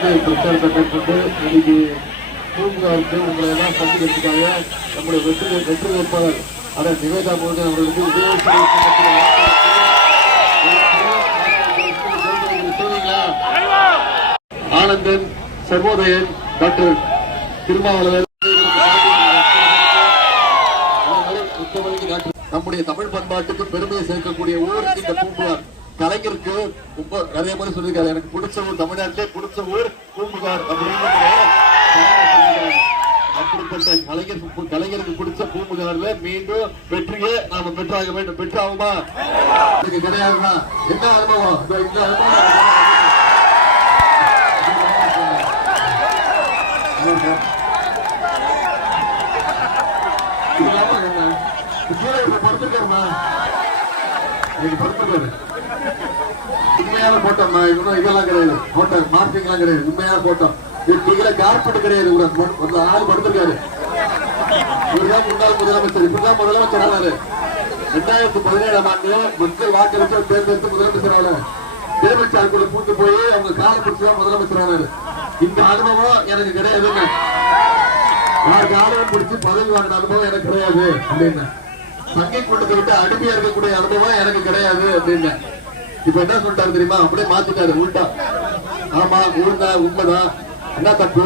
பிரச்சாரத்தை மேற்கொண்டு இன்னைக்கு பூங்காவுக்கு உங்களை எல்லாம் சந்திக்கிறதுக்காக நம்முடைய வெற்றி வேட்பாளர் அண்ணன் நிவேதா மோகன் அவர்களுக்கு ஆனந்தன் சர்வோதயன் டாக்டர் திருமாவளவன் நம்முடைய தமிழ் பண்பாட்டுக்கு பெருமையை சேர்க்கக்கூடிய ஊர் இந்த பூம்புகார். கலைஞருக்கு ரொம்ப நிறைய முறை சொல்லியிருக்காரு, எனக்கு பிடிச்ச ஊர் தமிழ்நாட்டிலே பிடிச்ச ஊர் பூம்புகார் அப்படின்னு. அப்படிப்பட்ட கலைஞருக்கு பிடிச்ச பூம்புகார்ல மீண்டும் வெற்றியை நாம பெற்றாக வேண்டும். பெற்றாகுமா? இதுக்கு கிடையாதுன்னா என்ன அனுபவம்? இந்த உண்மையான போட்டோம்மா, இதெல்லாம் கிடையாது, போட்டோம் மார்க்கிங் எல்லாம் கிடையாது, உண்மையான போட்டோம். கார்பெட் கிடையாது, ஒரு ஆள் படுத்திருக்காரு. இவர்தான் முன்னாள் முதலமைச்சர். இப்படிதான் முதலமைச்சர் ஆனாரு. 2017ஆம் ஆண்டு மக்கள் வாக்களித்து தேர்ந்தெடுத்து முதலமைச்சர் ஆனாரு. தேர்தலுக்குள்ள கூட்டு போய் அவங்க காலம் பிடிச்சுதான் முதலமைச்சர் ஆனாரு. இந்த அனுபவம் எனக்கு கிடையாதுங்க. காலம் பிடிச்சு பதவி வாங்கின அனுபவம் எனக்கு கிடையாது அப்படின்னு. சங்கை கூட்டத்தை விட்டு அடிமையா இருக்கக்கூடிய அனுபவம் எனக்கு கிடையாது அப்படின்னு. இப்ப என்ன சொல்லிட்டாரு தெரியுமா? அப்படியே மாத்திட்டாரு உள்டா. ஆமா உண்மைதான், என்ன தப்பு,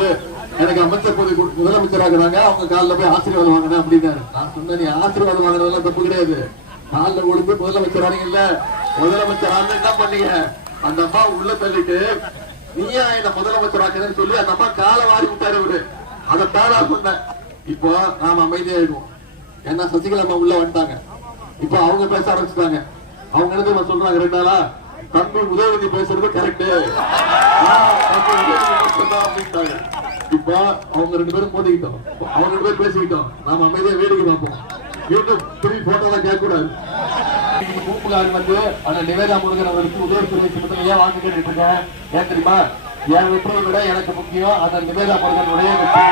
எனக்கு அமைச்சர் பதவி முதலமைச்சராகிறாங்க, அவங்க காலில் போய் ஆசீர்வாதம் வாங்கினேன் அப்படின்னாரு. நான் சொன்னேன், நீ ஆசீர்வாதம் வாங்கினதெல்லாம் தப்பு கிடையாது. காலில் கொடுத்து முதலமைச்சர் ஆனீங்கல்ல, முதலமைச்சர் ஆன என்ன பண்ணீங்க? அந்த அம்மா உள்ள தள்ளிட்டு நீயா என்ன முதலமைச்சர் ஆக்குறேன்னு சொல்லி அந்த அம்மா காலை வாரி விட்டாரு அவரு. அதை பேரா சொன்னேன். இப்போ நாம அமைதியாயிடுவோம். ஏன்னா சசிகலா அம்மா உள்ள வந்துட்டாங்க. இப்போ அவங்க பேச ஆரம்பிச்சுட்டாங்க. அவங்க என்ன சொல்றாங்க, 2 நாளா தம்பி உதயநிதி பேசுறது கரெக்ட் அப்படின்ட்டாங்க. இப்போ அவங்க 2 பேரும் மோதிக்கிட்டோம், அவங்க 2 பேரும் பேசிக்கிட்டோம். நாம அமைதியா வேடிக்கை பார்ப்போம். மீண்டும் திரும்பி போட்டோலாம் கேட்க கூடாது. பூம்புகார் வந்து அந்த நிவேதா முருகன் அவருக்கு உதயநிதி மட்டும் ஏன் வாங்கிட்டு இருக்கேன்? ஏன் தெரியுமா? என் வெற்றியை விட எனக்கு முக்கியம் அந்த நிவேதா முருகனுடைய வெற்றி.